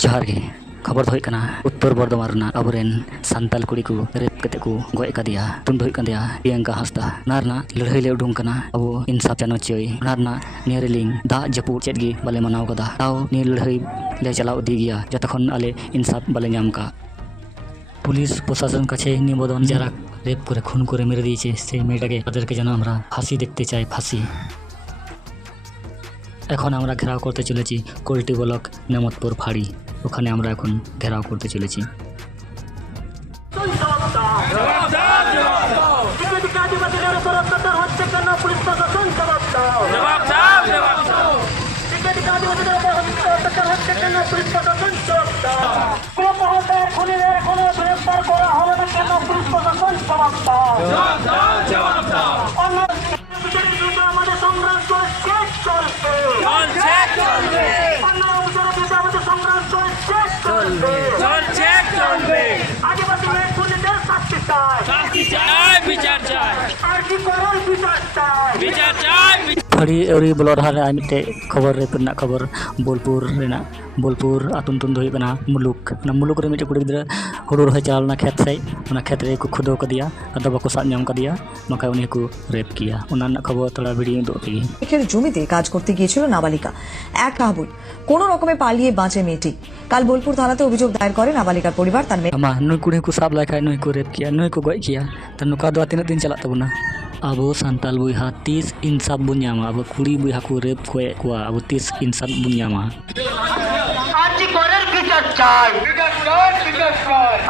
जोहार गे खबर दो कना उत्तर बर्धमान रना अबरेन सांताल कुड़ी को रेप कते को गoj कदिया तुम दो कदिया प्रियंका हांसदा नारना लड़ाई ले उडुंग कना अबो इंसाफ चानो चोय नारना नियरलिंग दा जपुर चेत गी बाले मनाव कदा ताव नि लड़ाई ले चलाव दी गया जतखन आले इंसाफ बाले नाम का पुलिस प्रशासन काछे निवेदन যারা रेप करे खून करे मेरे दिয়েছে সেই মেয়েটাকে তাদেরকে যেন আমরা ফাঁসি দেখতে চাই ফাঁসি এখন আমরা ঘেরাও করতে চলেছি কলটি ব্লক নেমতপুর ফাঁড়ি ওখানে আমরা এখন ঘেরাও করতে চলেছি फड़ी एवरी ब्लॉड हारे मिट्टे खबर रेपना खबर बोलपुर रेना बोलपुर आतुन तुन दोई कना मुलुक ना मुलुक रे मिट्टे कुड़ी गिदरा हुडू रहे चालना खेत से उना खेत रे को खुदो कदिया अदा बाको साथ नाम कदिया मका उन्हें को रेप किया उना खबर थोड़ा वीडियो दो की এর জমিতে কাজ করতে গিয়েছিল নাবালিকা এক আবুল কোন রকমে পালিয়ে বাঁচে মেয়েটি কাল বোলপুর থানাতে অভিযোগ দায়ের করে নাবালিকার পরিবার তার মেয়ে अमा नुई कुड़ी को साब लाखा नुई को रेप किया नुई को गoj किया त नुका दो तीन दिन चला तबना अब सांताल बुहा 30 इंसाफ बुनियामा अब कुड़ी बुहा को रेप कोए कुआ अब 30 इंसाफ बुनियामा आज कोरल की चर्चाय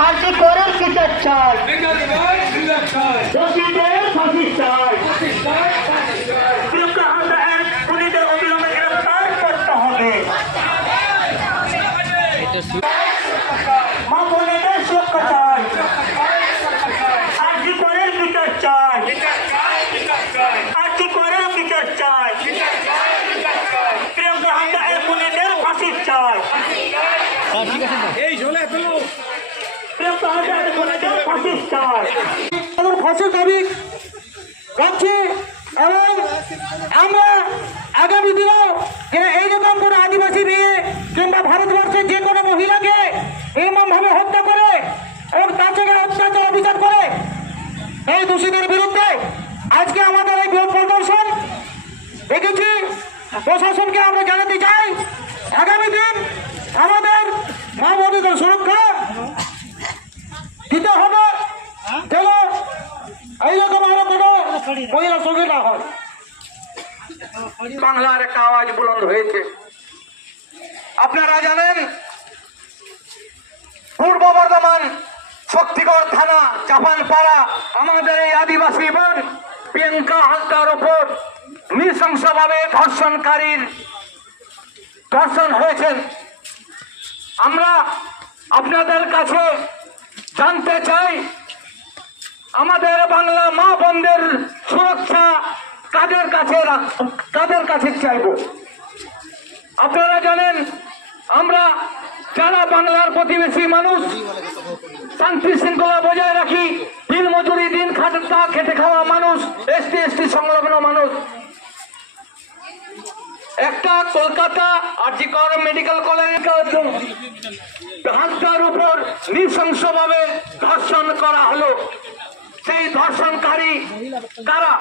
आज कोरल की चर्चाय दोषी दे फांसी चाय प्रियंका हांसदा पुलिस के अभियोग में गिरफ्तार करते होंगे मां बोले दे शोक कचाय आज कोरल की चर्चाय आज कोरल की चर्चाय प्रियंका हांसदा पुलिस के फांसी चाय এই ঝোলে ফেলো প্রিয়ঙ্কা হাজার বলে দাও ফাঁসি চাই এবং ফাঁসি দাবি করছি এবং আমরা আগামী দিনেও এইরকম কোনো আদিবাসী মেয়ে কিংবা ভারতবর্ষের যে কোনো মহিলাকে নির্মমভাবে হত্যা করে এবং তার থেকে অত্যাচার বিচার করে এই দোষীদের বিরুদ্ধে আজকে আমাদের এই বিরোধ প্রদর্শন দেখেছি প্রশাসনকে আমরা জানাতে চাই আগামী দিন আমাদের মা বোনদের সুরক্ষা দিতে হবে যেন এইরকম আরো কোনো মহিলা সঙ্গে না হয় বাংলার একটা আওয়াজ বুলন্দ হয়েছে আপনারা জানেন পূর্ব বর্ধমান শক্তিগড় থানা চাপানপাড়া আমাদের এই আদিবাসী বোন প্রিয়ঙ্কা হাঁসদার উপর নৃশংসভাবে ধর্ষণ হয়েছেন আমরা আপনাদের কাছে জানতে চাই আমাদের বাংলা মা বোনদের সুরক্ষা কাদের কাছে চাইব আপনারা জানেন আমরা যারা বাংলার প্রতিবেশী মানুষ শান্তি শৃঙ্খলা বজায় রাখি দিন মজুরি দিন খেটে খাওয়া মানুষ এসটি সংলগ্ন মানুষ একটা কলকাতা আরজিকর মেডিকেল কলেজ হাঁসদার উপর নৃশংসভাবে ধর্ষণ করা হলো সেই ধর্ষণকারী কারা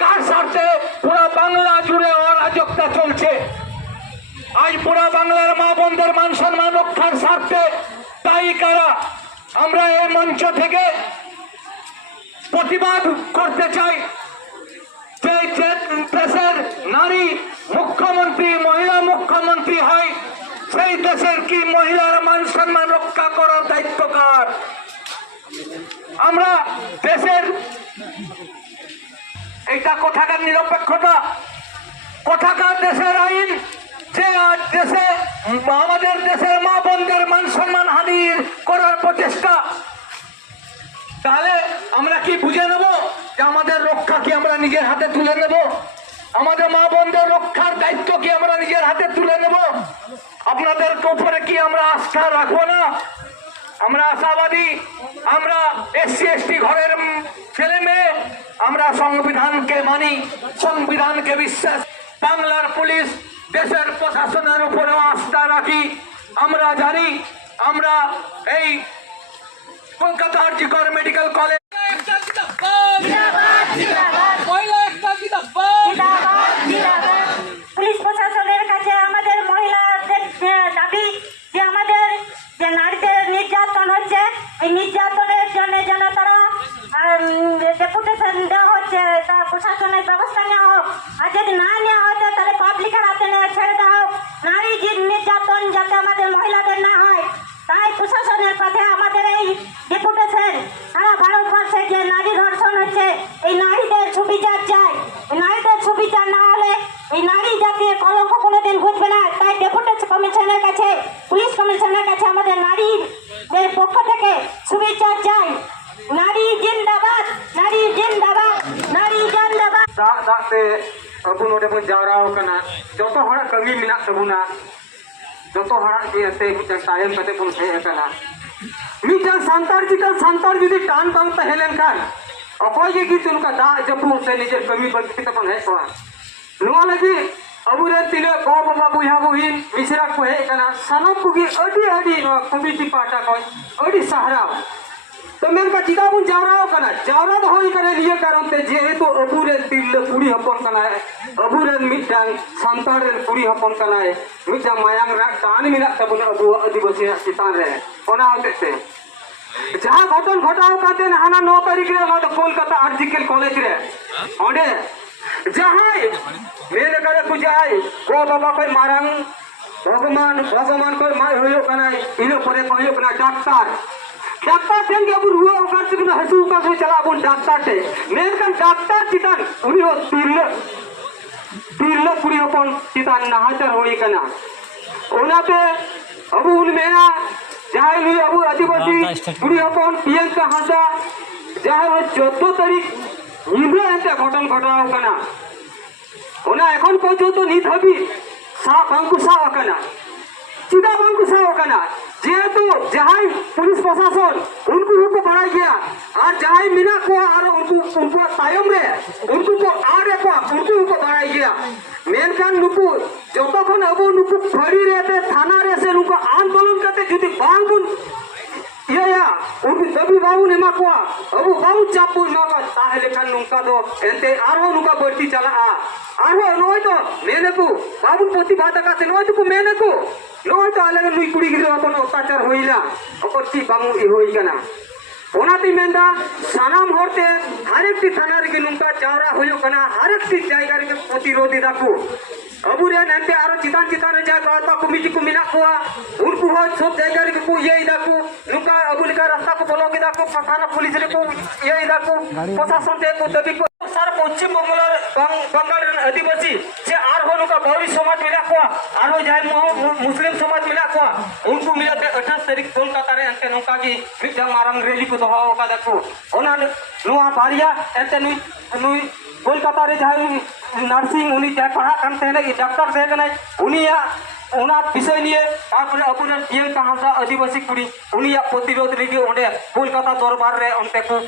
কার স্বার্থে পুরো বাংলা জুড়ে অরাজকতা চলছে আজ পুরো বাংলার মা বোনদের মান সম্মান রক্ষার স্বার্থে তাই কারা আমরা এই মঞ্চ থেকে প্রতিবাদ করতে চাই যে দেশের নারী মুখ্যমন্ত্রী মহিলা মুখ্যমন্ত্রী হয় সেই দেশের কি মহিলার মান সম্মান রক্ষা করার দায়িত্ব কার আমরা দেশের এইটা কোথাকার নিরপেক্ষতা কোথাকার দেশের আইন যে দেশে আমাদের দেশের মা বোনদের মান সম্মান হানি করার প্রচেষ্টা তাহলে আমরা কি বুঝে নেব যে আমাদের রক্ষা কি আমরা নিজের হাতে তুলে নেব আমাদের মা বোনদের রক্ষার দায়িত্ব কি আমরা নিজের হাতে তুলে নেব আপনাদের উপরে কি আমরা আস্থা রাখবো না আমরা আশাবাদী আমরা এসসি এসটি ঘরের ছেলে মেয়ে আমরা সংবিধানকে মানি সংবিধানকে বিশ্বাস বাংলার পুলিশ দেশের প্রশাসনের উপরেও আস্থা রাখি আমরা জানি আমরা এই কলকাতার জিকর মেডিকেল কলেজ পুলিশ প্রশাসনের কাছে আমাদের মহিলাদের দাবি যে আমাদের যে নারীদের নির্যাতন হচ্ছে এই নির্যাতনের জন্য যেন তারা ডেপুটেশন দেওয়া হচ্ছে তা প্রশাসনের ব্যবস্থা নেওয়া হোক আর যদি না নেওয়া হতো তাহলে পাবলিকের হাতে নিয়ে ছেড়ে দেওয়া হোক নারী নির্যাতন যাতে আমাদের মহিলাদের না হয় তাই প্রশাসনের কাছে আমাদের এই ডেপুটেশন সারা ভারতবর্ষে যে নারী ধর্ষণ হচ্ছে এই নারীদের সুবিচার চাই এই নারীদের সুবিচার না হলে এই নারী জাতির কলঙ্ক কোনোদিন ঘুরবে না তাই ডেপুটেশন কমিশনের কাছে পুলিশ কমিশনের কাছে আমাদের নারীদের পক্ষ থেকে সুবিচার চাই নারী জিন্দাবাদ নারী জিন্দাবাদ নারী জিন্দাবাদ দাগ দাগতে আবু নোডে বন जावराव कना যত হড় কমি মিনা তবুনা যত হড় এতে মিটাং টাইম কতে বন হেই কনা মিটাং সান্তার জিকাল সান্তার যদি টান বাং তাহেলেন খান অকয় গে গি তুনকা দা জপু সে নিজের কমি বন কিতে বন হেই সোয়া নোয়া লাগি আবু রে তিলে গো বাবা বুইহা বুহিন মিসরা কো হেই কনা সানম কুগি আডি আডি কমিটি পাটা কয় আডি সাহারা तो मेनका चिदा बुन जावराव कना जावरा तो होई करे लिए कारण ते जेहेतु अबुरे तिल्ले कुड़ी हपन कना है अबुरे मिटांग संतार कुड़ी हपन कना है मिटांग मायांग रा टान मिना तबुन अबु आदिवासी चितान रे ओना होते से जहां घटन घटाव काते हाना 9 तारीख रे मा तो कोलकाता आर्टिकल कॉलेज रे ओंडे जहां मेरे करे पूजाय को बाबा कोई मारंग भगवान भगवान कोई माय होयो कना इनो परे होयो कना ডাক্তার ঠেন আবু রুয়া ওকার থেকে হাসু ওকার থেকে চলা আবু ডাক্তার টে মেনকান ডাক্তার চিতান উনি ও তিল্লে কুড়ি হপন চিতান নাহাচার হই কানা ওনাতে আবু উনি মেনা যাই লুই আবু আদিবাসী কুড়ি হপন প্রিয়ঙ্কা হাসা যাই 14 তারিখ নিভে এতে ঘটন ঘটাও কানা ওনা এখন পর্যন্ত নিত হবি সা বাঙ্কু সা কানা চিদা বাঙ্কু সা কানা যেহেতু যাহাই পুলিশ প্রশাসন উनको बढ़ाई गया और जहां मिना को और उनको तायम रे उनको आरे को उनको बढ़ाई गया मेनकान नुकु যতক্ষণ আবু নুকু ফড়ি রেতে থানা রে সে নুকু আন্দোলন করতে যদি বাঙ্গুন ইয়া উनको দবি বাবু নেমা को আবু বাবু চাপু মাকা তাহলে কান নুকা দো এতে আরো নুকা বর্তি চালা আরো নয় তো মেনেকু বাবু প্রতিবাদ কাছে নয় তো মেনেকু নয় তো আলাদা নুই কুড়ি গিরে কোনো অত্যাচার হইলা অকর্তি বামু ই হই কেনা ওনাতে মেন্দা সানাম হরতে আরেকটি থানা রেখে নুকা চাওরা হইও কেনা আরেকটি জায়গা রেখে প্রতিরোধী রাখো अबुरे नंते आरो चितान चितान जा का कमिटी को मिना को उनको हो सब जायगा रे को ये दाको नुका अबुल का रास्ता को ब्लॉक दाको थाना पुलिस रे को ये दाको प्रशासन ते को दबी को सारा पश्चिम बंगाल बंगाल आदिवासी जे आर हो नुका गौरी समाज मिला को आरो जाय मुस्लिम समाज मिला को उनको मिलाते 28 तारीख कोलकाता रे अंते नुका की मिटा मारंग रैली को दोहा का दाको ओना नुआ बारिया अंते नुई कोलकाता रे जाय नार्सिंग उनी जा पढ़ा करते हैं डॉक्टर थे कने उनिया ओना विषय निये तारपरे अपन प्रियंका हांसदा आदिवासी कुड़ी उनिया प्रतिरोध लगी ओंडे कोलकाता दरबार रे अंते को